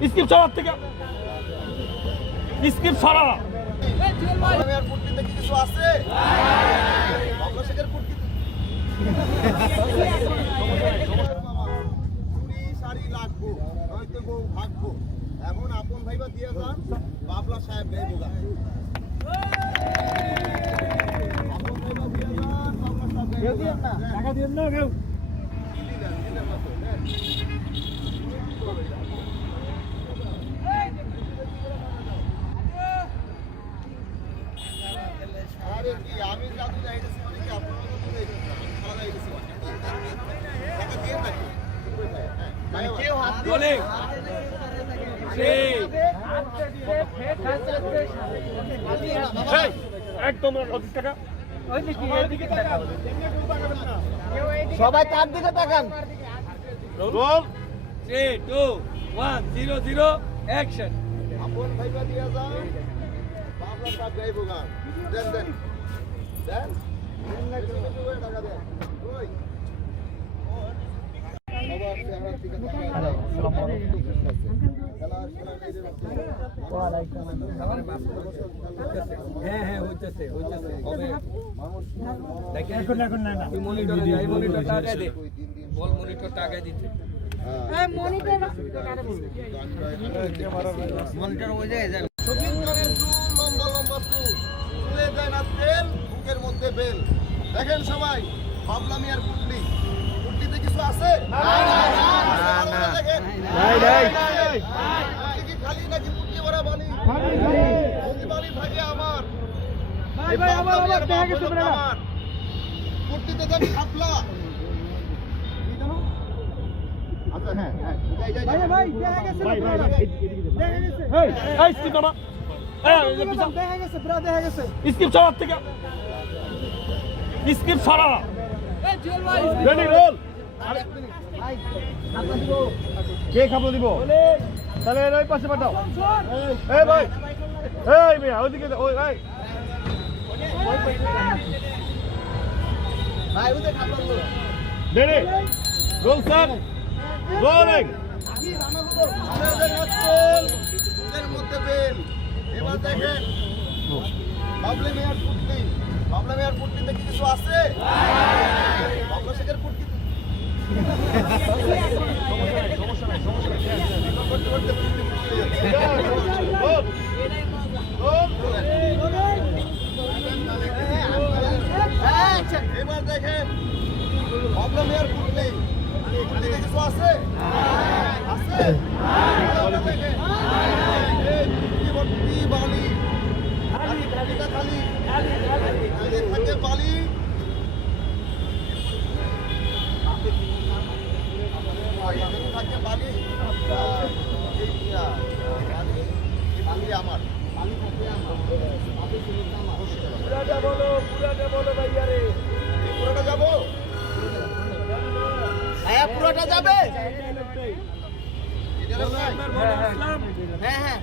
Skip সরার থেকে skip সরা আর কুর্তিতে কি কিছু আছে? অবশ্যের কুর্তি চুরি শাড়ি লাগবো হয়তো বউ ভাগবো এমন আপন ভাইবা দিয়ে যান বাবলা সাহেব গাইবো গা আপন ভাইবা দিয়ে যান বাবলা সাহেব গাইবো গা টাকা দিবেন না কেউ দিলেন না তো আরে কি আমি জাদু যাইতেছি মানে কি আপনারা তো যাইতেছেন আমি খালা যাইতেছি টাকা দিয়ে নাকি মানে কেউ হাত বলে একদম 25 টাকা সবাই তার দিকে তাকান রোল 3 2 1 0 0 অ্যাকশন আপন ভাইবা দিয়া যান বাবলা সাহেব গাইবো গান দেন দেন দেন টাকা দেন ওই হ্যাঁ হইতেছে হবে এখন না মনিটর টাকা দে বল মনিটর টাকা দিতে মনিটর হয়ে যায় শৌখিনকারের চুল লম্বা লম্বা চুল চুলে যায় না তেল বুকের মধ্যে বেল দেখেন সবাই বাবলা মিয়ার পুটলি পুটলিতে কিছু আছে দেখেন পুটলি কি খালি নাকি পুটলি ভরা বানি পুটলি বানি থাকে আমার পুটলিতে দেন খাপলা আচ্ছা হ্যাঁ স্কিপ সরার থেকে স্কিপ সরা রেডি রোল কে খাবো দিব তাহলে ওই পাশে পাঠাও এই ভাই এই মিয়া ওইদিকে ওই ভাই ভাই ওদের খাপলা রেডি রোল স্যার রোলিং মধ্যে বেল এবার দেখেন বাবলা মিয়ার পুটলিতে কি কিছু আছে বাবলা শেখের পুটলি সমস্যা নাই এবার দেখেন বাবলা মিয়ার পুটলিতে কিছু আছে আছে দেখেন বালি খালি থাকে বালি থাকে বালি বালি আমার পুরাটা বলো ভাইয়া রে পুরাটা যাবো ভাইয়া পুরাটা যাবে হ্যাঁ